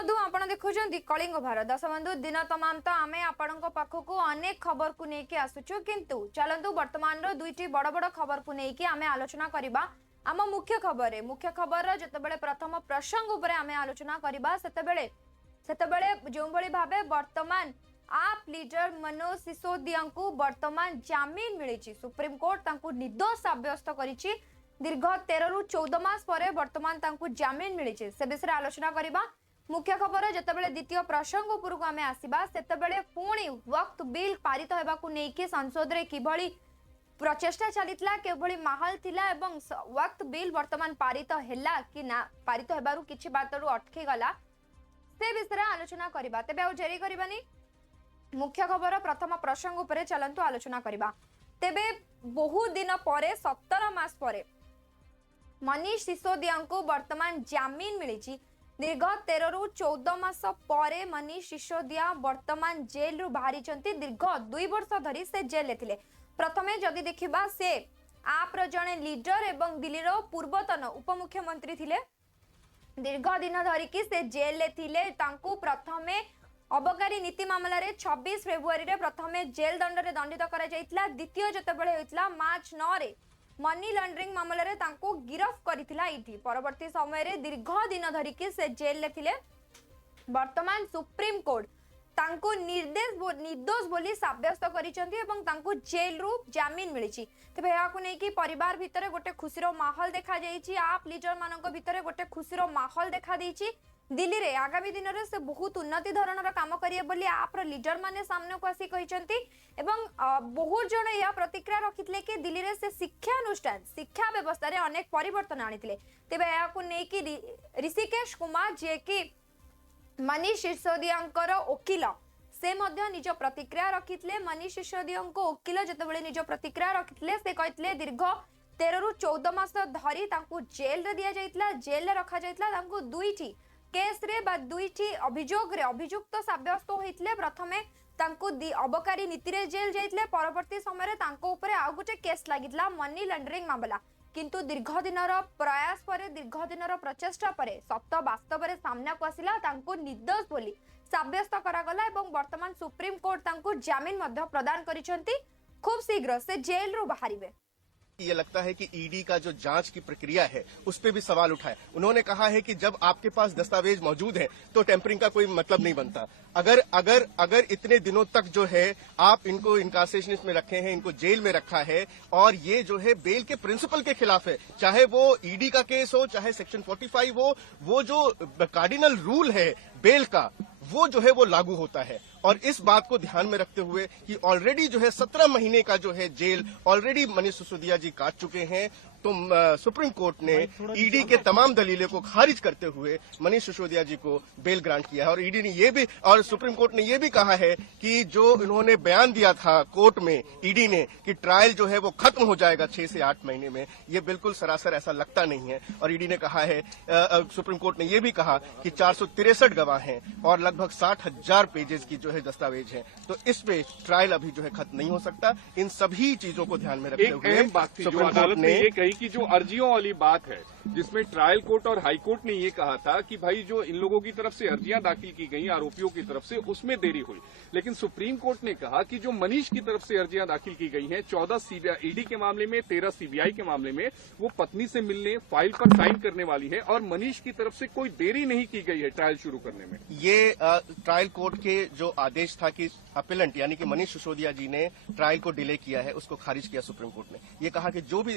दशबंधु आपण देखुछंती कलिंग भारत। दशबंधु दिन तमाम तो आमे आपणक पाखकु अनेक खबर को नेकी आसुछु, किंतु चलंतु वर्तमान रो दुईटी बड़ बड़ खबर को नेकी आमे आलोचना करिबा। आम मुख्य खबर जतबेले प्रथम प्रसंग उपरे आमे आलोचना करिबा सेतबेले जो भली भाबे वर्तमान आप लीडर मनोज सिसोदिया को वर्तमान जामीन मिली। सुप्रीम कोर्ट तांकु निर्दोष साब्यस्त करिछि। दीर्घ 13 रु 14 मास परे वर्तमान तांकु जामीन मिली से विषय आलोचना करिबा। मुख्य खबर जतबेले द्वितीय प्रसंग उपरकु आमे आसीबा सेतबेले पुणी वक्त बिल पारित हेबाकु नेकी संसद रे किभली प्रचेष्टा चलीतला, केभली माहौल थिला एवं वक्त बिल वर्तमान पारित हैला कि ना पारित हेबारु किछि बातरु अटकी गला से विषय आलोचना करिबा। तबे आ जेरी करिबानी मुख्य खबर प्रथम प्रसंग उपरे चलंतु आलोचना करिबा। तेबे बहु दिन परे 17 मास परे मनीष सिसोदिया को वर्तमान जामीन मिली। दीर्घ 13 रु 14 मास परे मनीष सिसोदिया वर्तमान जेल रु बाहरी। दीर्घ 2 वर्ष धरी से जेल थिले। प्रथमे जदि देखिबा से आप रो जने लीडर एवं दिल्ली रो पूर्वतन उपमुख्यमंत्री थिले। दीर्घ दिन धरिकी से जेल ले थिले। तांकु प्रथमे अबकारी नीति मामला रे 26 फेब्रुआरी रे प्रथमे जेल दंड रे दंडित करा जायतिला। द्वितीय जतबेले होइतला मार्च 9 रे मनी लॉन्ड्रिंग मामला रे तांको गिरफ्त करिथिला। इथि परवर्ती समय रे दीर्घ दिन धरिकी से जेल ले थिले। वर्तमान सुप्रीम कोर्ट तांको निर्दोष बोली साब्यस्त करिसंती एवं तांको जेल रु जामीन मिलिछि। तबे याकु नै कि परिवार भितरे गोटे खुशीरो माहौल देखा जाईछि। आप लीडर मानक भितरे गोटे खुशीरो माहौल देखा देइछि। दिल्ली रे आगामी दिन रे से बहुत उन्नति धरणर काम करिए बोली आप लीडर माने सामने को आसी कहिसंती एवं बहुत जण या प्रतिक्रिया रखितले कि दिल्ली रे से शिक्षा अनुष्ठान शिक्षा व्यवस्था रे अनेक परिवर्तन आनितले। तेबे याकु नै कि ऋषिकेश कुमार जे कि मनीष सिसोदियाकर वकील से मध्य निज प्रतिक्रिया रखितले। मनीष सिसोदिया को वकील जतबेले निज प्रतिक्रिया रखितले से कहितले दीर्घ 13 रु 14 मास धरी तांकु जेल रे दिया जायतला। जेल रे रखा जायतला। तांकु दुईटी केस रे बा दुईटी अभियोग रे अभियुक्त साब्यस्त होइतले। प्रथमे तांकु अबकारी नीति रे जेल जायतले। परवर्ती समय रे तांको ऊपर आ गुटे केस लागितला मनी लॉन्ड्रिंग मामला। किंतु दीर्घ दिनर प्रयास परे दीर्घ दिनर प्रचेष्टा परे सत्य वास्तव रे सामना को आसिला। तांको निर्दोष बोली साब्यस्त करा गला एवं वर्तमान सुप्रीम कोर्ट तांको जामीन मध्य प्रदान करिसंती। खूब शीघ्र से जेल रो बाहरिबे। ये लगता है कि ईडी का जो जांच की प्रक्रिया है उस पे भी सवाल उठाए। उन्होंने कहा है कि जब आपके पास दस्तावेज मौजूद है तो टेम्परिंग का कोई मतलब नहीं बनता। अगर इतने दिनों तक जो है आप इनको इनकार्सेशनिस्ट में रखे हैं, इनको जेल में रखा है और ये जो है बेल के प्रिंसिपल के खिलाफ है, चाहे वो ईडी का केस हो चाहे सेक्शन 45 हो, वो जो कार्डिनल रूल है बेल का वो जो है वो लागू होता है। और इस बात को ध्यान में रखते हुए कि ऑलरेडी जो है 17 महीने का जो है जेल ऑलरेडी मनीष सिसोदिया जी काट चुके हैं, तो सुप्रीम कोर्ट ने ईडी के तमाम दलीलों को खारिज करते हुए मनीष सिसोदिया जी को बेल ग्रांट किया है। और ईडी ने ये भी और सुप्रीम कोर्ट ने ये भी कहा है कि जो इन्होंने बयान दिया था कोर्ट में ईडी ने कि ट्रायल जो है वो खत्म हो जाएगा 6 से 8 महीने में, ये बिल्कुल सरासर ऐसा लगता नहीं है। और ईडी ने कहा है, सुप्रीम कोर्ट ने ये भी कहा कि 463 गवाह हैं और लगभग 60,000 पेजेस की जो है दस्तावेज है, तो इस पे ट्रायल अभी जो है खत्म नहीं हो सकता। इन सभी चीजों को ध्यान में रखते हुए सुप्रीम कोर्ट ने ये कही कि जो अर्जियों वाली बात है जिसमें ट्रायल कोर्ट और हाई कोर्ट ने ये कहा था कि भाई जो इन लोगों की तरफ से अर्जियां दाखिल की गई आरोपियों की तरफ से उसमें देरी हुई, लेकिन सुप्रीम कोर्ट ने कहा कि जो मनीष की तरफ से अर्जियां दाखिल की गई हैं 14 ईडी के मामले में 13 सीबीआई के मामले में, वो पत्नी से मिलने फाइल पर साइन करने वाली है और मनीष की तरफ से कोई देरी नहीं की गई है ट्रायल शुरू करने में। ये ट्रायल कोर्ट के जो आदेश था कि अपीलेंट यानी कि मनीष सिसोदिया जी ने ट्रायल को डिले किया है उसको खारिज किया सुप्रीम कोर्ट ने। ये कहा कि जो भी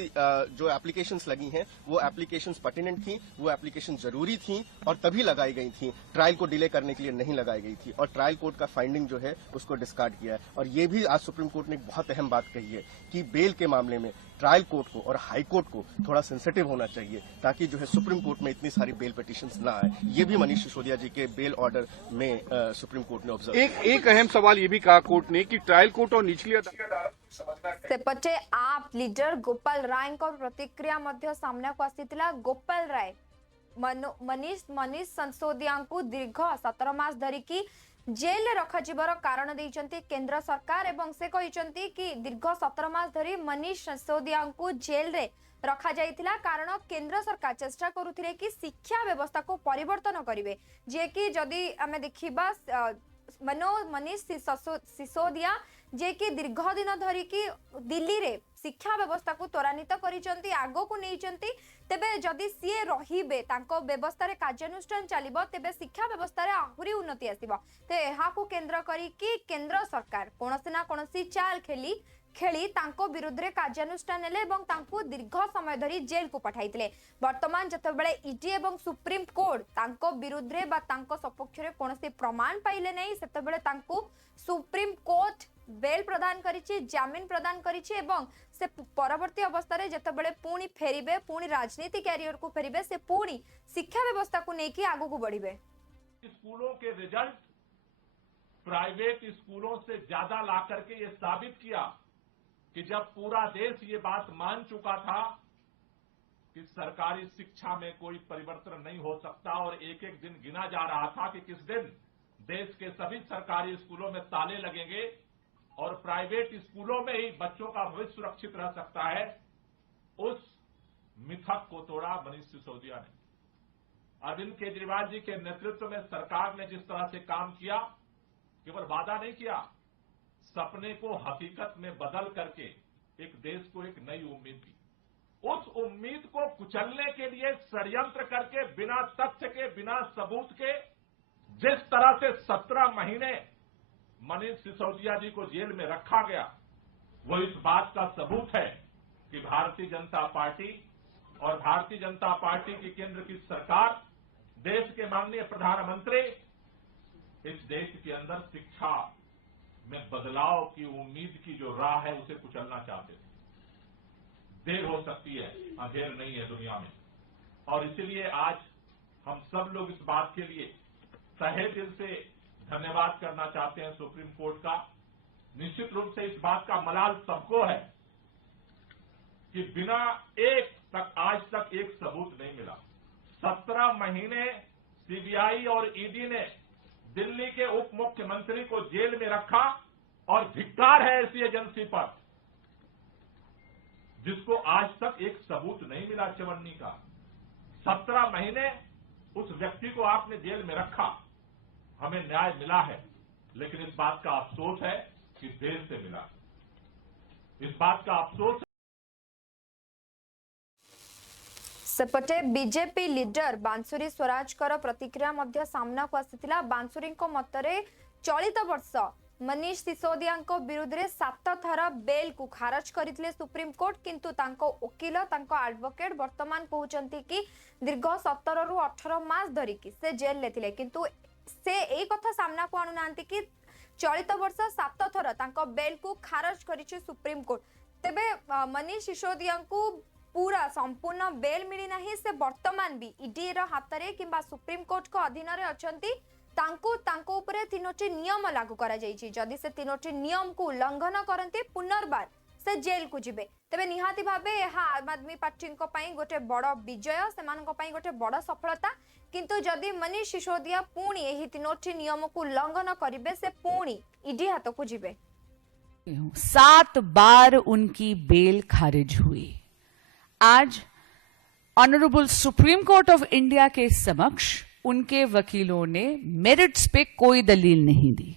जो एप्लीकेशंस लगी हैं वो एप्लीकेशंस पर्टिनेंट थी, वो एप्लीकेशन जरूरी थी और तभी लगाई गई थी, ट्रायल को डिले करने के लिए नहीं लगाई गई थी। और ट्रायल कोर्ट का फाइंडिंग जो है उसको डिस्कार्ड किया है। और ये भी आज सुप्रीम कोर्ट ने एक बहुत अहम बात कही है कि बेल के मामले में ट्रायल कोर्ट को और हाई कोर्ट को थोड़ा सेंसिटिव होना चाहिए ताकि जो है सुप्रीम कोर्ट में इतनी सारी बेल पिटीशंस ना आए। ये भी मनीष सिसोदिया जी के बेल ऑर्डर में सुप्रीम कोर्ट ने ऑब्जर्व। एक अहम सवाल ये भी कहा कोर्ट ने कि ट्रायल कोर्ट और निचली अदालत सेपटे आप लीडर गोपाल राय प्रतिक्रिया मध्य सामना को आसीथिला। गोपाल राय मनीष सिसोदिया को दीर्घ 17 मास धरिकी जेल रखा कारण देइचंती केंद्र सरकार एवं से कहिचंती कि दीर्घ 17 मास धरी मनीष सिसोदिया को जेल रे रखा जाइथिला कारण केंद्र सरकार चेष्टा करुथिले कि शिक्षा व्यवस्था को परिवर्तन करिवे जे कि जदि आमे देखिबा मनीष सिसोदिया जे कि दीर्घ दिन धरी कि दिल्ली रे शिक्षा व्यवस्था को त्वरान्वित करिसंती आगो को नैचंती तेबे जदि सीए रहिबे तांको व्यवस्था रे कार्यानुष्ठान चलिबो तेबे शिक्षा व्यवस्था रे आहुरी उन्नति आसीबो ते एहा को केंद्र करी कि केंद्र सरकार कोनोसी ना कोनोसी चाल खेली तांको विरुद्ध रे कार्यानुष्ठान नेले एवं तांको दीर्घ समय धरी जेल को पठाइतिले वर्तमान जतबेले ईडी एवं सुप्रीम कोर्ट तांको विरुद्ध रे बा तांको सपक्ष रे कोनोसी प्रमाण पाइले नै सेतबेले तांको सुप्रीम कोर्ट बेल प्रदान करिछि जामीन प्रदान करिछि एवं से परवर्ती अवस्था रे जतबेले पुणी फेरिबे पुणी राजनीति कैरियर को फेरिबे से पुणी शिक्षा व्यवस्था को नेकी आगु को बढ़िबे। स्कूलों के रिजल्ट प्राइवेट स्कूलों से ज्यादा ला करके ये साबित किया कि जब पूरा देश ये बात मान चुका था कि सरकारी शिक्षा में कोई परिवर्तन नहीं हो सकता और एक एक दिन गिना जा रहा था कि किस दिन देश के सभी सरकारी स्कूलों में ताले लगेंगे और प्राइवेट स्कूलों में ही बच्चों का भविष्य सुरक्षित रह सकता है, उस मिथक को तोड़ा मनीष सिसोदिया ने। अरविंद केजरीवाल जी के नेतृत्व में सरकार ने जिस तरह से काम किया, केवल वादा नहीं किया, सपने को हकीकत में बदल करके एक देश को एक नई उम्मीद दी। उस उम्मीद को कुचलने के लिए षड्यंत्र करके बिना तथ्य के बिना सबूत के जिस तरह से 17 महीने मनीष सिसोदिया जी को जेल में रखा गया, वो इस बात का सबूत है कि भारतीय जनता पार्टी और भारतीय जनता पार्टी की केंद्र की सरकार, देश के माननीय प्रधानमंत्री इस देश के अंदर शिक्षा में बदलाव की उम्मीद की जो राह है उसे कुचलना चाहते थे। देर हो सकती है, अंधेर नहीं है दुनिया में, और इसीलिए आज हम सब लोग इस बात के लिए तहे दिल से धन्यवाद करना चाहते हैं सुप्रीम कोर्ट का। निश्चित रूप से इस बात का मलाल सबको है कि बिना आज तक एक सबूत नहीं मिला। 17 महीने सीबीआई और ईडी ने दिल्ली के उप मुख्यमंत्री को जेल में रखा और धिक्कार है ऐसी एजेंसी पर जिसको आज तक एक सबूत नहीं मिला चवन्नी का। 17 महीने उस व्यक्ति को आपने जेल में रखा, हमें न्याय मिला है, लेकिन इस बात का अफसोस है कि देर से मिला। इस बात का अफसोस सेपटे बीजेपी लीडर बांसुरी स्वराजकर प्रतिक्रिया मध्य सामना को आसीथिला। बांसुरी को मतरे चलित वर्ष मनीष सिसोदिया विरुद्ध रे 7 थर बेल को खारज करथिले सुप्रीम कोर्ट, किंतु तांको वकील तांको एडवोकेट वर्तमान कहउचंती कि दीर्घ 17 रु 18 मास धरी कि से जेल लेथिले, किंतु से एक कथा सामना को आनुनांती कि चलित वर्ष 7 थर तांको बेल को खारज करिछि सुप्रीम कोर्ट। तेबे मनीष सिसोदिया को पूरा संपूर्ण बेल मिली नहीं, से वर्तमान भी ईडी रो हाथ रे किंबा सुप्रीम कोर्ट को अधीन रे अछंती। तांको ऊपर 3टी नियम लागू करा जाइछि, जदि से 3टी नियम को उल्लंघन करंती पुनर्बार से जेल को जिबे। तबे निहाती भाबे यह आम आदमी पार्टी को पई गोटे बड़ विजय, सेमानक पई गोटे बड़ सफलता, किंतु जदि मनीष सिसोदिया पुणी एही 3टी नियम को उल्लंघन करिवे से पुणी ईडी हाथ को जिबे। 7 बार उनकी बेल खारिज हुई। आज honourable supreme court of India के समक्ष उनके वकीलों ने मेरिट्स पे कोई दलील नहीं दी।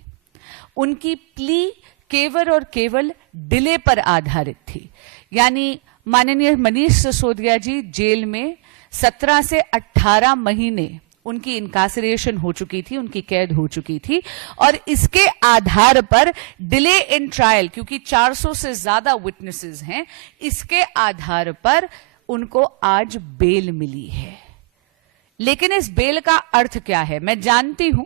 उनकी प्ली केवल और केवल डिले पर आधारित थी, यानी माननीय मनीष सिसोदिया जी जेल में 17 से 18 महीने उनकी इनकासरेशन हो चुकी थी, उनकी कैद हो चुकी थी, और इसके आधार पर डिले इन ट्रायल, क्योंकि 400 से ज्यादा विटनेसेस हैं, इसके आधार पर उनको आज बेल मिली है। लेकिन इस बेल का अर्थ क्या है? मैं जानती हूं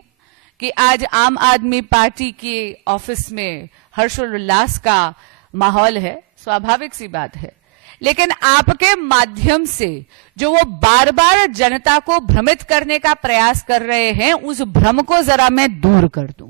कि आज आम आदमी पार्टी के ऑफिस में हर्षोल्लास का माहौल है, स्वाभाविक सी बात है, लेकिन आपके माध्यम से जो वो बार बार जनता को भ्रमित करने का प्रयास कर रहे हैं, उस भ्रम को जरा मैं दूर कर दूं।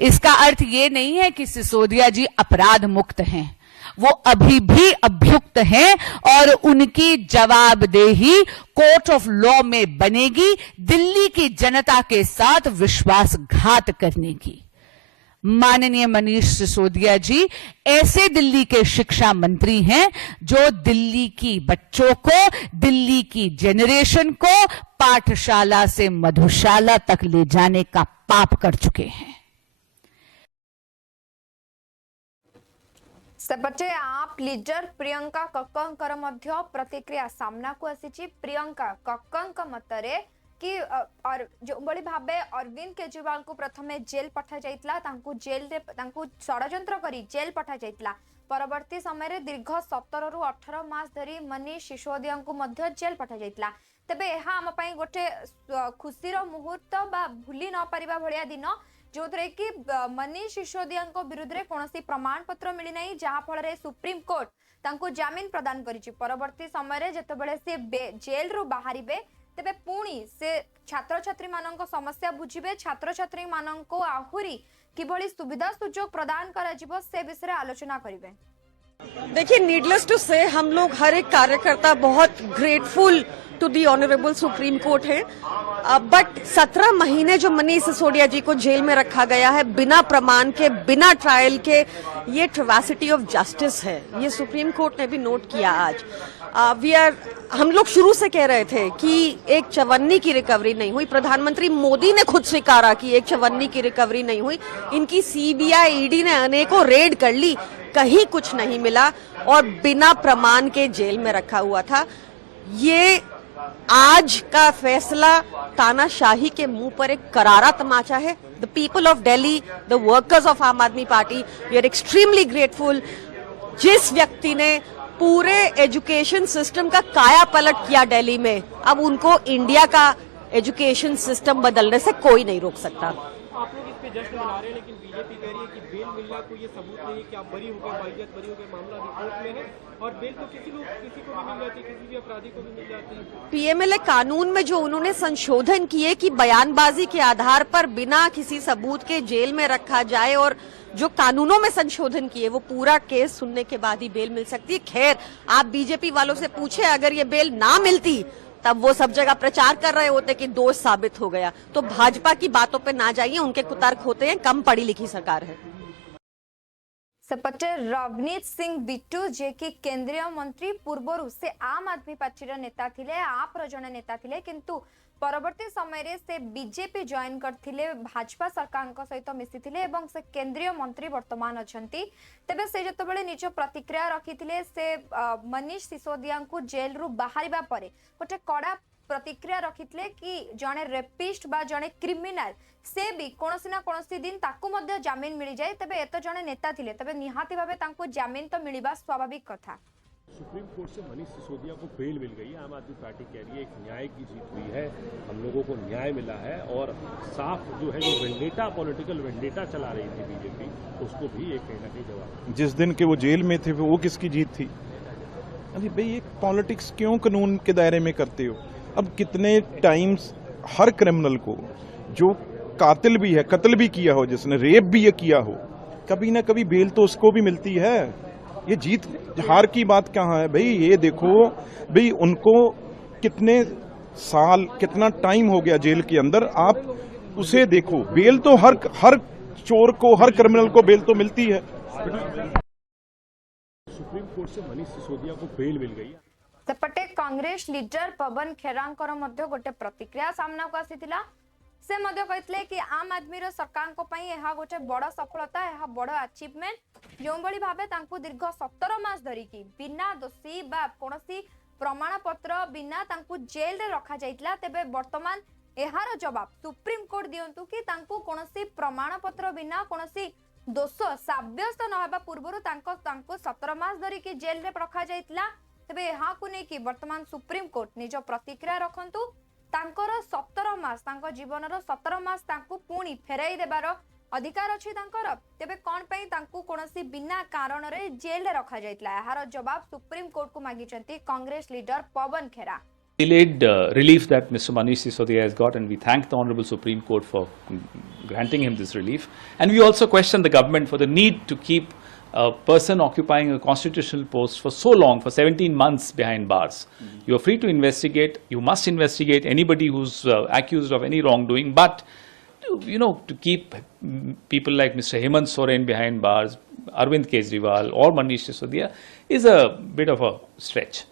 इसका अर्थ ये नहीं है कि सिसोदिया जी अपराध मुक्त हैं, वो अभी भी अभियुक्त हैं और उनकी जवाबदेही कोर्ट ऑफ लॉ में बनेगी दिल्ली की जनता के साथ विश्वासघात करने की। माननीय मनीष सिसोदिया जी ऐसे दिल्ली के शिक्षा मंत्री हैं जो दिल्ली की बच्चों को, दिल्ली की जनरेशन को पाठशाला से मधुशाला तक ले जाने का पाप कर चुके हैं। सेपटे आप लीडर प्रियंका कक्कड़कर मध्य प्रतिक्रिया सामना को आसी। प्रियंका कक्कड़ଙ୍କ मतरे कि और जो बड़ी भाबे अरविंद केजरीवाल को प्रथमे जेल पठा जाइतला, तांकु जेल रे तांकु षडयंत्र करी जेल पठा जाइतला। परवर्ती समय रे दीर्घ 17 रु 18 मास धरी मनीष सिसोदिया को मध्य जेल पठा जाइतला। तबे एहा हम पई गोटे खुशीर मुहूर्त बा भूली न परिबा भलिया दिन, जो थरे कि मनीष सिसोदिया विरुद्ध रे कोनोसी प्रमाण पत्र मिली नहीं, जहा फल रे सुप्रीम कोर्ट तांकु जामीन प्रदान करिछि। परवर्ती समय रे जतबेले से जेल रु बाहरिबे तेबे पुणी से छात्र छात्री मानक समस्या बुझिबे, छात्र छात्री मानक आहुरी किभली सुविधा सुजोग प्रदान करा जिवो से विषय आलोचना करिवे। देखिए, नीडलेस टू से हम लोग हर एक कार्यकर्ता बहुत grateful to the honourable supreme court है, बट 17 महीने जो मनीष सिसोदिया जी को जेल में रखा गया है बिना प्रमाण के, बिना ट्रायल के, ये ट्रेवासिटी ऑफ जस्टिस है। ये सुप्रीम कोर्ट ने भी नोट किया आज। हम लोग शुरू से कह रहे थे कि एक चवन्नी की रिकवरी नहीं हुई। प्रधानमंत्री मोदी ने खुद स्वीकारा कि एक चवन्नी की रिकवरी नहीं हुई। इनकी सीबीआई, ईडी ने अनेकों रेड कर ली, कहीं कुछ नहीं मिला और बिना प्रमाण के जेल में रखा हुआ था। ये आज का फैसला तानाशाही के मुंह पर एक करारा तमाचा है। The people of Delhi, the workers of Aam Aadmi Party, we are extremely grateful. जिस व्यक्ति ने पूरे एजुकेशन सिस्टम का काया पलट किया दिल्ली में, अब उनको इंडिया का एजुकेशन सिस्टम बदलने से कोई नहीं रोक सकता। आप लोग इस पे जश्न मना रहे हैं, लेकिन बीजेपी कह रही है कि बेल मिलना कोई ये सबूत नहीं है कि आप बरी हो गए, बाइज्जत बरी हो गए, मामला रिपोर्ट में है और बेल तो किसी को भी मिल जाती है, किसी भी अपराधी को भी मिल जाती है। पीएमएलए कानून में जो उन्होंने संशोधन किए कि बयानबाजी के आधार पर बिना किसी सबूत के जेल में रखा जाए, और जो कानूनों में संशोधन किए वो पूरा केस सुनने के बाद ही बेल मिल सकती है। खैर, आप बीजेपी वालों से पूछे, अगर ये बेल ना मिलती तब वो सब जगह प्रचार कर रहे होते कि दोष साबित हो गया। तो भाजपा की बातों पे ना जाइए, उनके कुतर्क होते हैं, कम पढ़ी लिखी सरकार है। सेपटे रवनीत सिंह बिट्टू जे कि केंद्रीय मंत्री पूर्वर से आम आदमी पार्टी नेता थिले, आप जने नेता थिले, किंतु परवर्ती समय रे से बीजेपी जॉइन करथिले, भाजपा सरकार सहित मिसिथिले एवं से केंद्रीय मंत्री वर्तमान अछंती। तेबे से जतबेले निज प्रतिक्रिया रखिथिले से मनीष सिसोदिया को जेल रु बाहरिबा परे गोटे कड़ा प्रतिक्रिया रखिथिले कि जने रेपिस्ट बा जने क्रिमिनल से भी कोनोसी ना कोनोसी दिन ताकू मध्य जामीन मिल जाए। तबे एत जने नेता थिले, तबे निहाती भाबे तांको जामीन तो मिलिबा स्वाभाविक कथा। सुप्रीम कोर्ट से मनीष सिसोदिया को बेल मिल गई है। आम आदमी पार्टी कह रही है एक न्याय की जीत हुई है, हम लोगों को न्याय मिला है और साफ जो है जो वेंडेटा, पॉलिटिकल वेंडेटा चला रही थी बीजेपी, उसको भी एक कहीं ना कहीं जवाब। जिस दिन के वो जेल में थे वो किसकी जीत थी? अरे भाई, ये पॉलिटिक्स क्यों कानून के दायरे में करते हो? अब कितने टाइम्स हर क्रिमिनल को, जो कातिल भी है, कत्ल भी किया हो, जिसने रेप भी ये किया हो, कभी ना कभी बेल तो उसको भी मिलती है। ये जीत हार की बात कहाँ है भाई? ये देखो भाई, उनको कितने साल, कितना टाइम हो गया जेल के अंदर, आप उसे देखो। बेल तो हर चोर को, हर क्रिमिनल को बेल तो मिलती है। सुप्रीम कोर्ट से मनीष सिसोदिया को बेल मिल गई। सेपटे कांग्रेस लीडर पवन खेरांकर मध्य गोटे प्रतिक्रिया सामना को आसीथिला। से मध्य कहते कि आम आदमी सरकार को पई एहा गोटे बड़ सफलता, एहा बड़ अचीवमेंट। जो बड़ी भाबे तांकु दीर्घ 17 मास धरिकी बिना दोषी बा कोनोसी प्रमाण पत्र बिना तांकु जेल रे रखा जाइतला, तेबे वर्तमान एहार जवाब सुप्रीम कोर्ट दियंतु कि तांकु कोनोसी प्रमाण पत्र बिना कोनोसी दोष साब्यस्त न हेबा पूर्वरु तांको 17 मास धरिकी जेल रे रखा जाइतला। तेबे एहा को नै कि वर्तमान सुप्रीम कोर्ट निज प्रतिक्रिया रखंतु, तांकर 17 मास, तांको जीवनर 17 मास तांको पुणी फेराई देबार अधिकार अछि तांकर। तेबे कोन पई तांको कोनोसी बिना कारण रे जेल रे रखा जाइतला, एहार जवाब सुप्रीम कोर्ट को मागिचंती Congress leader Pawan Khera. Delayed relief that Mr. Manish Sisodia has got, and we thank the Honorable Supreme Court for granting him this relief. And we also question the government for the need to keep a person occupying a constitutional post for so long, for 17 months behind bars. You are free to investigate. You must investigate anybody who's accused of any wrongdoing. But to keep people like Mr. Hemant Soren behind bars, Arvind Kejriwal or Manish Sisodia is a bit of a stretch.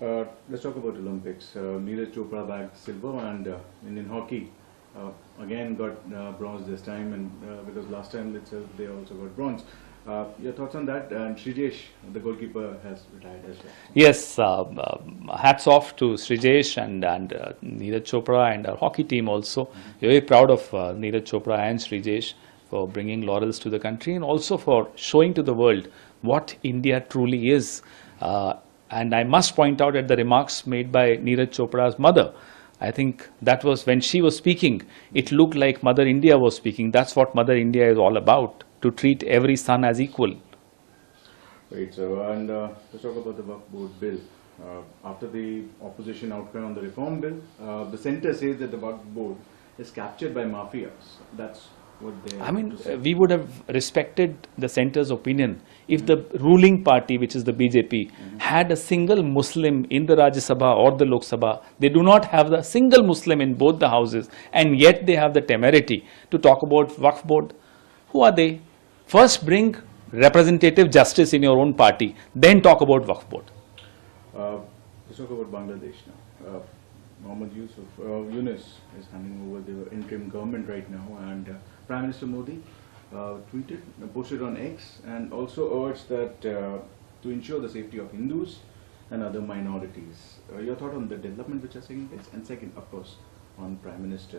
Let's talk about Olympics. Neeraj Chopra bagged silver, and Indian hockey again got bronze this time, and because last time itself they also got bronze. Your thoughts on that? And Srijesh, the goalkeeper, has retired as well. Yes, hats off to Srijesh and Neeraj Chopra and our hockey team also. We're very proud of Neeraj Chopra and Srijesh for bringing laurels to the country and also for showing to the world what India truly is. And I must point out at the remarks made by Neeraj Chopra's mother. I think that was when she was speaking, it looked like Mother India was speaking. That's what Mother India is all about, to treat every son as equal. Right, so and let's talk about the Waqf Board bill. After the opposition outcry on the reform bill, the centre says that the Waqf Board is captured by mafias. That's what they I mean, we would have respected the centre's opinion if the ruling party, which is the BJP, had a single Muslim in the Rajya Sabha or the Lok Sabha. They do not have a single Muslim in both the houses, and yet they have the temerity to talk about Waqf Board. Who are they? First bring representative justice in your own party, then talk about Waqf Board. Let's talk about Bangladesh now. Mohammad Yunus is handing over the interim government right now, and Prime Minister Modi posted on X, and also urged that to ensure the safety of Hindus and other minorities. Your thought on the development which are taking place, and second, of course, on Prime Minister?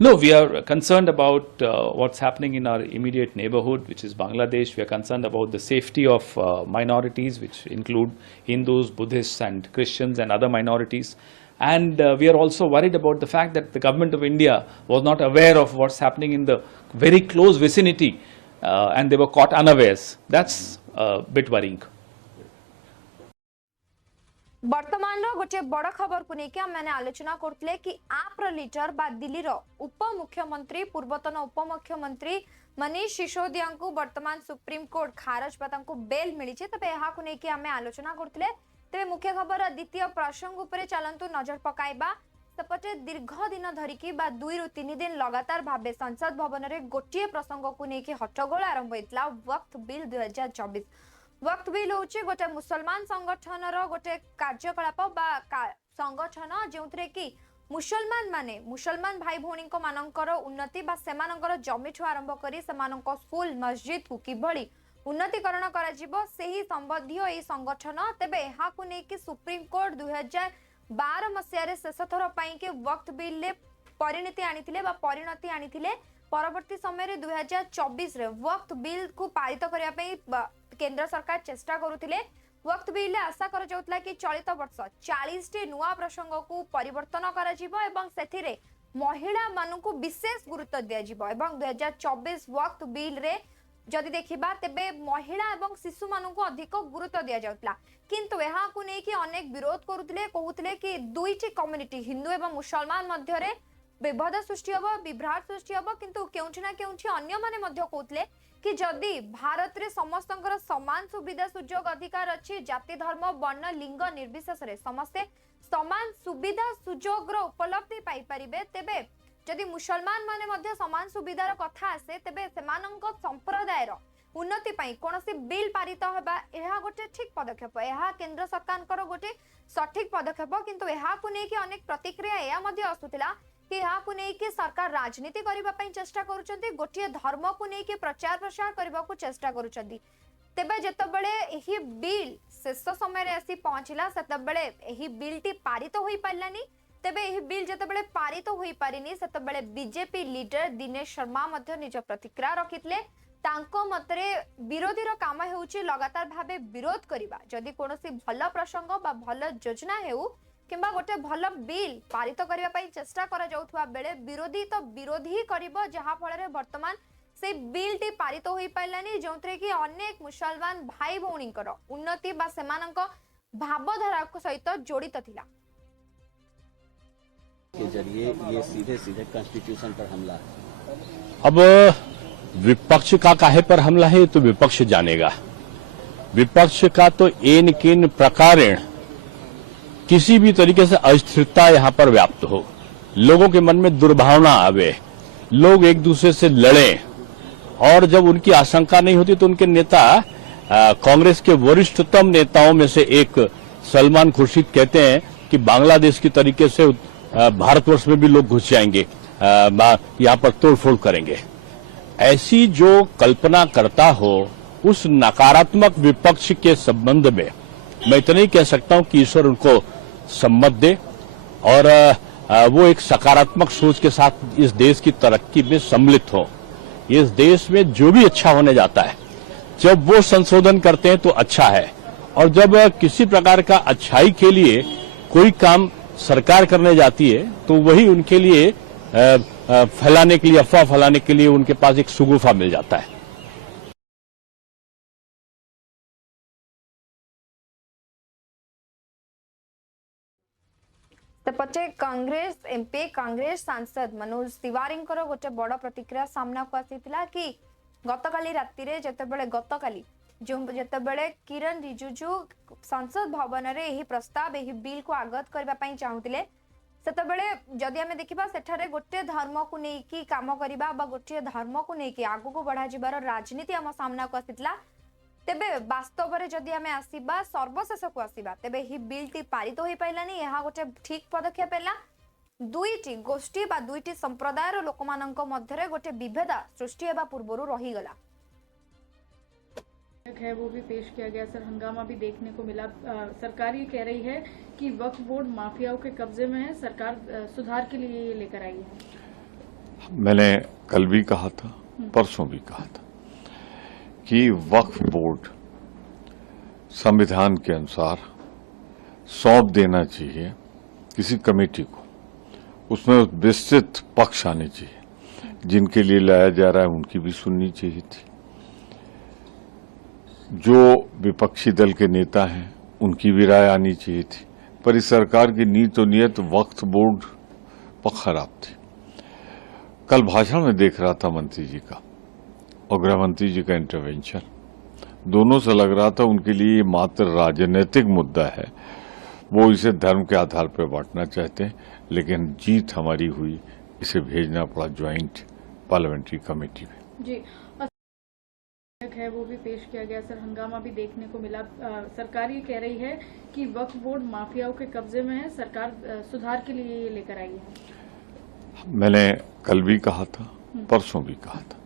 No, we are concerned about what's happening in our immediate neighborhood, which is Bangladesh. We are concerned about the safety of minorities, which include Hindus, Buddhists and Christians and other minorities. And we are also worried about the fact that the government of India was not aware of what's happening in the very close vicinity and they were caught unawares. That's a bit worrying. वर्तमान गोटे बड़ खबर को लेकिन मैंने आलोचना करते कि आप लीडर बा दिल्ली उप मुख्यमंत्री पूर्वतन उप मुख्यमंत्री मनीष सिसोदिया को वर्तमान सुप्रीम कोर्ट खारज बेल मिली तबे यहाँ लेकिन आम आलोचना करते तेरे मुख्य खबर द्वितीय प्रसंग उपर चलतु नजर पकाइबा सेपटे दीर्घ दिन धरिकी 2 ରୁ 3 दिन लगातार भावे संसद भवन में गोटे प्रसंग को लेकिन हट्टगोल आरंभ होता वक्फ बिल 2024 वक्त बिल हूँ गोटे मुसलमान संगठन गोटे कार्यकलाप संगठन जो कि मुसलमान भाई भौणी मानकर उन्नति जमी ठू आरंभ कर स्कूल मस्जिद को किभली उन्नतीकरण संबंधी यह संगठन तेबे यहाँ सुप्रीम कोर्ट 2012 मसीह शेष थर कि वक्त बिल परिणति आनी परवर्ती समय 2024 रे वक्त बिल को पारित करने केंद्र सरकार चेष्टा करुथिले वक्त बिल आशा कर जाउतला कि चलित वर्ष 40 टी नुआ प्रसंग को परिवर्तन करा जिवो एवं सेथिरे महिला मानकु विशेष गुरुत्व दिया जिवो एवं 2024 वक्त बिल रे जदि देखिबा तेबे महिला एवं शिशु मानकु अधिक गुरुत्व दिया जाउतला किंतु एहा को नै कि अनेक विरोध करुथिले कहउथिले कि दुईटी कम्युनिटी हिंदू एवं मुसलमान मध्य रे विभेद सृष्टि हम विभ्राट सृष्टि हम किंतु केउठी ना केउठी अन्य माने मध्य कहउथिले कि जदि भारत रे समस्तंकर समान सुविधा सुजोग अधिकार अछि जाति धर्म वर्ण लिंग निर्विशेष रे समस्ते समान सुविधा सुजोग रो उपलब्धि पाई परिबे तेबे जदि मुसलमान माने मध्य समान सुविधार कथा आसे तेबे सेमानंक संप्रदायर उन्नति पाई कोनोसी बिल पारित होबा एहा गोटे ठीक पदक्षेप एहा केंद्र सरकारकर गोटे सठिक पदक्षेप किंतु एहा को नै कि अनेक प्रतिक्रिया एया मध्य आसुतिला कि यहाँ को लेकिन सरकार राजनीति करने चेष्टा करुछंती गोटे धर्म को लेकिन प्रचार प्रसार करने को चेष्टा करुछंती तेबे जेतबेले एही बिल शेष समय रे आसी पहुंचला सेतबेले एही बिलटी पारित होई पारलानी तेबे एही बिल जेतबेले पारित होई पारिनी सेतबेले बीजेपी लीडर दिनेश शर्मा मध्य निज प्रतिक्रिया रखितले तांको मतरे विरोधी रो काम हेउची लगातार भाबे विरोध करिबा जदि कोनोसी भल प्रसंग बा भल योजना हेउ किंबा गोटे भल बिल पारित करने पाई चेष्टा करा जाउथुवा बेले विरोधी तो विरोधी करिबो जहा फଳରେ वर्तमान से बिल टी पारित होई पाइलानी जोंतरे कि अनेक मुसलमान भाई भौणीकर उन्नति बा सेमानक भावधारा सहित जड़ित थिला के जरिए ये सीधे कॉन्स्टिट्यूशन पर हमला है। अब विपक्ष का काहे पर हमला है तो विपक्ष जानेगा। विपक्ष का तो एन किन प्रकारेण किसी भी तरीके से अस्थिरता यहां पर व्याप्त हो, लोगों के मन में दुर्भावना आवे, लोग एक दूसरे से लड़ें, और जब उनकी आशंका नहीं होती तो उनके नेता, कांग्रेस के वरिष्ठतम नेताओं में से एक सलमान खुर्शीद कहते हैं कि बांग्लादेश की तरीके से भारतवर्ष में भी लोग घुस जाएंगे, यहाँ पर तोड़फोड़ करेंगे। ऐसी जो कल्पना करता हो, उस नकारात्मक विपक्ष के संबंध में मैं इतना ही कह सकता हूं कि ईश्वर उनको सम्मत दे और वो एक सकारात्मक सोच के साथ इस देश की तरक्की में सम्मिलित हो। इस देश में जो भी अच्छा होने जाता है, जब वो संशोधन करते हैं तो अच्छा है, और जब किसी प्रकार का अच्छाई के लिए कोई काम सरकार करने जाती है तो वही उनके लिए फैलाने के लिए, अफवाह फैलाने के लिए उनके पास एक सुगुफा मिल जाता है। सेपटे कांग्रेस एमपी कांग्रेस सांसद मनोज तिवारी गोटे बड़ प्रतिक्रिया सामना को आसीथिला कि गतकाली राति रे जेतेबेले किरण रिजिजू संसद भवन रे एही प्रस्ताव एही बिल को आगत करबा पई चाहुतिले, सेतेबेले जदि आमे देखिबा सेठारे गोटे धर्म को नेकी काम करिबा बा गोटे धर्म को नेकी आगु को बढ़ा जिबार राजनीति आम सामना को आसीथिला। तेबे वास्तव रे जदि आमे आसीबा सर्वशेष को आसीबा तेबे ही बिल टी पारित होई पाइलानी। यहा गोटे ठीक पदक्षेप हैला। दुईटी गोष्ठी बा दुईटी संप्रदायर लोकमानंक मध्यरे गोटे विभेद सृष्टि हेबा पूर्वरु रही गला है वो भी पेश किया गया। सर, हंगामा भी देखने को मिला। सरकार ये कह रही है कि वक्फ बोर्ड माफियाओं के कब्जे में है, सरकार सुधार के लिए ये लेकर आई है। मैंने कल भी कहा था, परसों भी कहा था कि वक्फ बोर्ड संविधान के अनुसार सौंप देना चाहिए किसी कमेटी को, उसमें विस्तृत पक्ष आने चाहिए, जिनके लिए लाया जा रहा है उनकी भी सुननी चाहिए थी, जो विपक्षी दल के नेता हैं उनकी भी राय आनी चाहिए थी। पर इस सरकार की नीयत और नियत वक्फ बोर्ड पर खराब थी। कल भाषण में देख रहा था मंत्री जी का और गृह मंत्री जी का इंटरवेंशन, दोनों से लग रहा था उनके लिए ये मात्र राजनीतिक मुद्दा है, वो इसे धर्म के आधार पर बांटना चाहते हैं, लेकिन जीत हमारी हुई, इसे भेजना पड़ा ज्वाइंट पार्लियामेंट्री कमेटी में। जी है वो भी पेश किया गया। सर, हंगामा भी देखने को मिला। सरकार ये कह रही है कि वक्फ बोर्ड माफियाओं के कब्जे में है, सरकार सुधार के लिए ये लेकर आई है। मैंने कल भी कहा था, परसों भी कहा था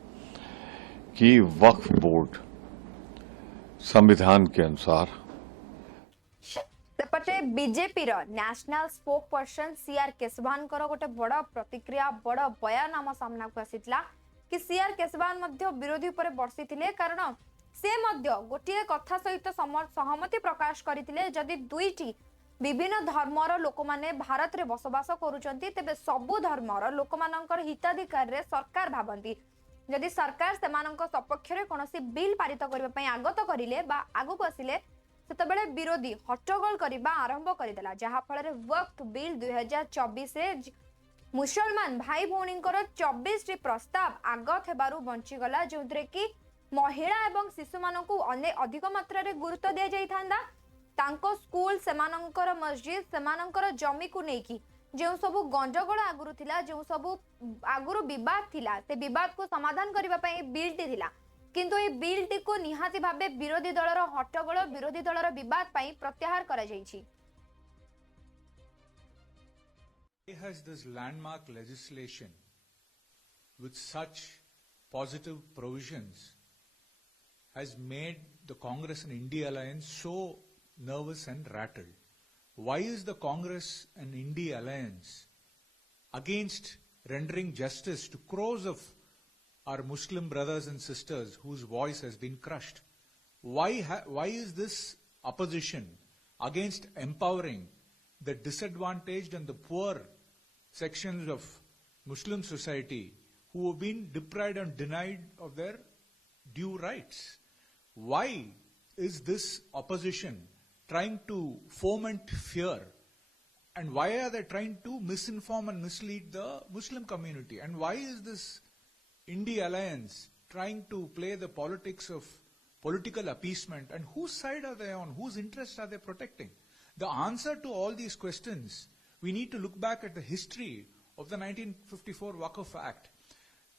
कि वक्फ बोर्ड संविधान के अनुसार सेपटे बीजेपी रो नेशनल स्पोक पर्सन सीआर केशवान गोटे बड़ प्रतिक्रिया बड़ बयान आम सामना को आसीथिला कि सीआर केशवान मध्य विरोधी उपरे बर्षिथिले, कारण से मध्य गोटे कथा सहित सहमति प्रकाश करथिले जदि दुईटी विभिन्न धर्मर लोक माने भारत रे बसवास करूचंती तेबे सबु धर्मर लोक मानकर हिताधिकार रे सरकार भाबंती। जदि सरकार सेमानंक सपक्ष रे कोनोसी बिल पारित करबा पई आगत करिले बा आगु को आसिले सेतबेले विरोधी हट्टगोल करबा आरंभ करिदेला, जहा फल रे वक्फ बिल 2024 रे मुसलमान भाई भौणींकर 24 टी प्रस्ताव आगत हेबारु बंची गला, जोंतरे कि महिला एवं शिशु मानकु अधिक मात्रा रे गुरुत्व दिया जाई थांदा। तांको स्कूल सेमानंकर मस्जिद सेमानंकर जमी को नेकी जो सबु गंजगोल आगुरु थिला, जो सबु आगुरु विवाद थिला, से विवाद को समाधान करबा पई बिल टी थिला, किंतु ए बिल टी को निहाती भाबे विरोधी दलर हट्टगोल विरोधी दलर विवाद पई प्रत्याहार करा जाईछि। Has this landmark legislation with such positive provisions has made the Congress and India alliance so nervous and rattled? Why is the Congress and India alliance against rendering justice to crores of our Muslim brothers and sisters whose voice has been crushed? Why is this opposition against empowering the disadvantaged and the poor sections of Muslim society who have been deprived and denied of their due rights? Why is this opposition trying to foment fear? And why are they trying to misinform and mislead the Muslim community? And why is this India alliance trying to play the politics of political appeasement? And whose side are they on? Whose interests are they protecting? The answer to all these questions, we need to look back at the history of the 1954 Waqf Act.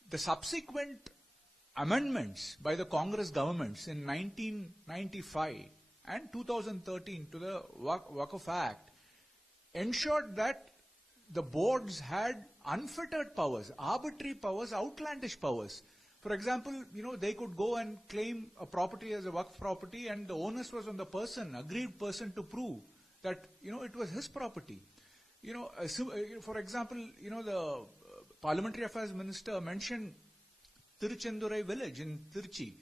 the subsequent amendments by the Congress governments in 1995 and 2013 to the Waqf Act ensured that the boards had unfettered powers, arbitrary powers, outlandish powers. For example, they could go and claim a property as a Waqf property, and the onus was on the person, aggrieved person, to prove that, it was his property. For example, the Parliamentary Affairs Minister mentioned Tiruchendurai village in Tirchi.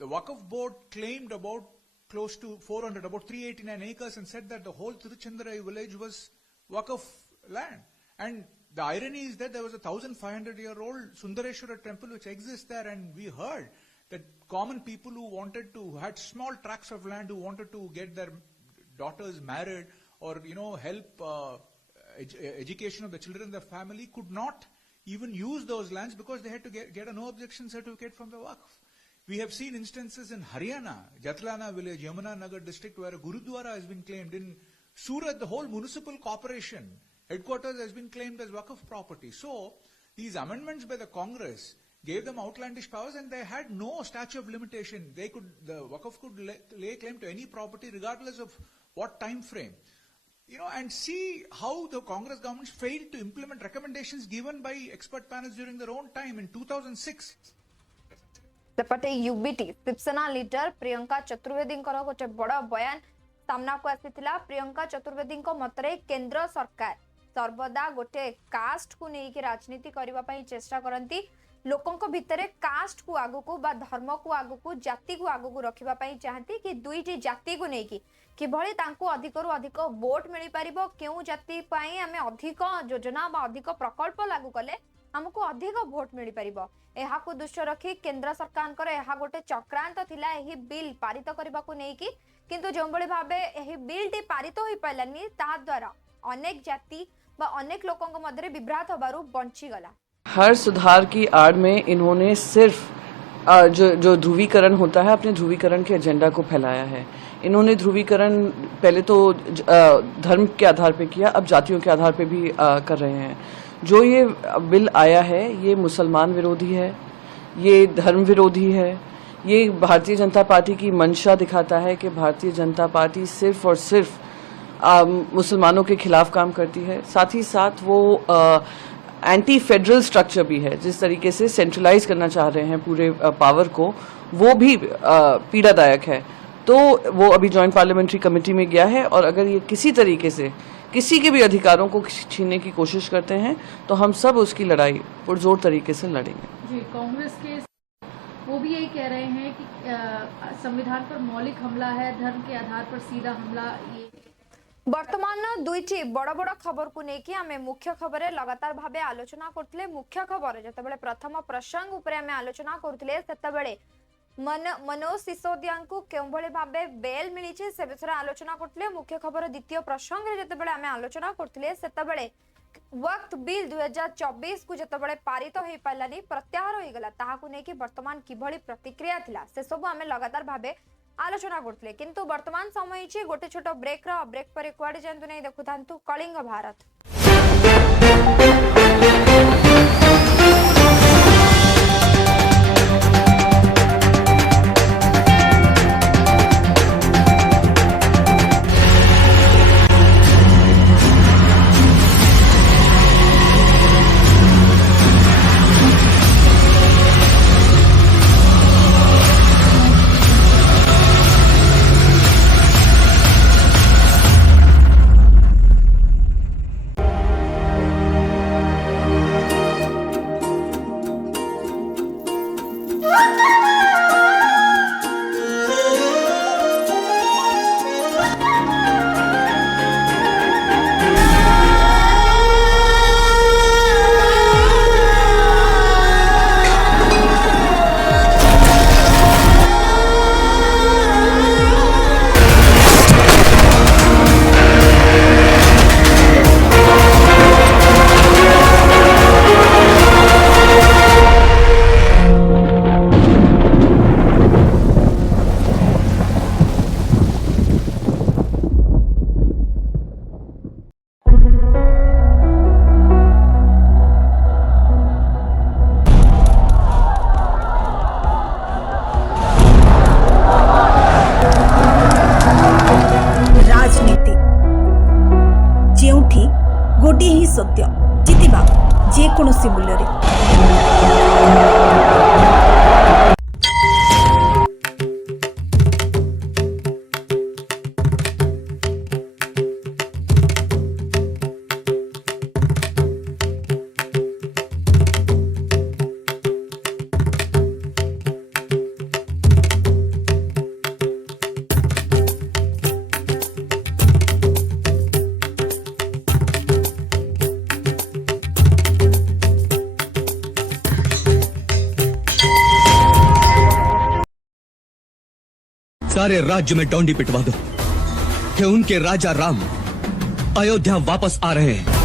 The Waqf board claimed about close to 400, about 389 acres, and said that the whole Tiruchendurai village was Waqf land. And the irony is that there was a 1,500-year-old Sundareshwara temple which exists there, and we heard that common people who had small tracts of land, who wanted to get their daughters married or, help education of the children in the family, could not even use those lands because they had to get a no objection certificate from the Waqf. We have seen instances in Haryana, Jatlana village, Yamuna Nagar district, where a Gurudwara has been claimed. In Surat, the whole municipal corporation headquarters has been claimed as Waqf property. So, these amendments by the Congress gave them outlandish powers, and they had no statute of limitation. The Waqf could lay claim to any property regardless of what time frame. And see how the Congress government failed to implement recommendations given by expert panels during their own time in 2006. सेपटे UBT Shiv Sena leader Priyanka Chaturvedi गोटे बड़ बयान सामना को आसीथिला। प्रियंका चतुर्वेदी मतरे केंद्र सरकार सर्वदा गोटे कास्ट को लेकिन राजनीति करबा पई चेष्टा करंती। लोकों भितर कास्ट को आगु बा धर्म को आगु जाति को आगु रखिबा पई चाहती कि दुईटी जाति को लेकिन किभली तांको अधिकरु अधिक वोट मिली पारिबो, केउ जाति पई आमे अधिक योजना बा अधिक प्रकल्प लागू कले हमको अधिक वोट मिली पारिबो। एहा को दृष्टि रखी केंद्र सरकार एहा गोटे चक्रांत थिला एही बिल पारित करबा को नेकी, किंतु जोंबळी भाबे एही बिल टी पारित होई पाइलानी ता द्वारा अनेक जाति बा अनेक लोकों मध्य विभ्राट होबारु बंची गला। हर सुधार की आड़ में इन्होंने सिर्फ जो ध्रुवीकरण होता है अपने ध्रुवीकरण के एजेंडा को फैलाया है। इन्होंने ध्रुवीकरण पहले तो धर्म के आधार पे किया, अब जातियों के आधार पे भी कर रहे हैं। जो ये बिल आया है ये मुसलमान विरोधी है, ये धर्म विरोधी है, ये भारतीय जनता पार्टी की मंशा दिखाता है कि भारतीय जनता पार्टी सिर्फ और सिर्फ मुसलमानों के खिलाफ काम करती है। साथ ही साथ वो एंटी फेडरल स्ट्रक्चर भी है, जिस तरीके से सेंट्रलाइज करना चाह रहे हैं पूरे पावर को, वो भी पीड़ादायक है। तो वो अभी जॉइंट पार्लियामेंट्री कमेटी में गया है, और अगर ये किसी तरीके से किसी के भी अधिकारों को छीनने की कोशिश करते हैं तो हम सब उसकी लड़ाई पुरजोर तरीके से लड़ेंगे। जी, कांग्रेस के वो भी यही कह रहे हैं कि संविधान पर मौलिक हमला है, धर्म के आधार पर सीधा हमला। ये वर्तमान दुईटी बड़ बड़ खबर को लेकिन आम मुख्य खबर लगातार भावे आलोचना करते। मुख्य खबर जितेबाला प्रथम प्रसंग उपर आम आलोचना करते मनोज सिसोदिया को केउभली भावे बेल मिली से विषय आलोचना करते। मुख्य खबर द्वितीय प्रसंग जितेबाला आम आलोचना करते सेतेबेले वक्त बिल 2024 को जितेबाला पारित हो पारानी प्रत्याहार हो गला ताहाकु नेकी वर्तमान किभली प्रतिक्रिया थिला से सब आम लगातार भावे आलोचना करते। किंतु वर्तमान समय गोटे छोट ब्रेक पर कुआडे जांतु नहीं देखु थांतु कलिंग भारत। ସତ୍ୟ ଜିତିବା ଯେକୌଣସି ମୂଲ୍ୟରେ। सारे राज्य में डोंडी पिटवा दो कि उनके राजा राम अयोध्या वापस आ रहे हैं।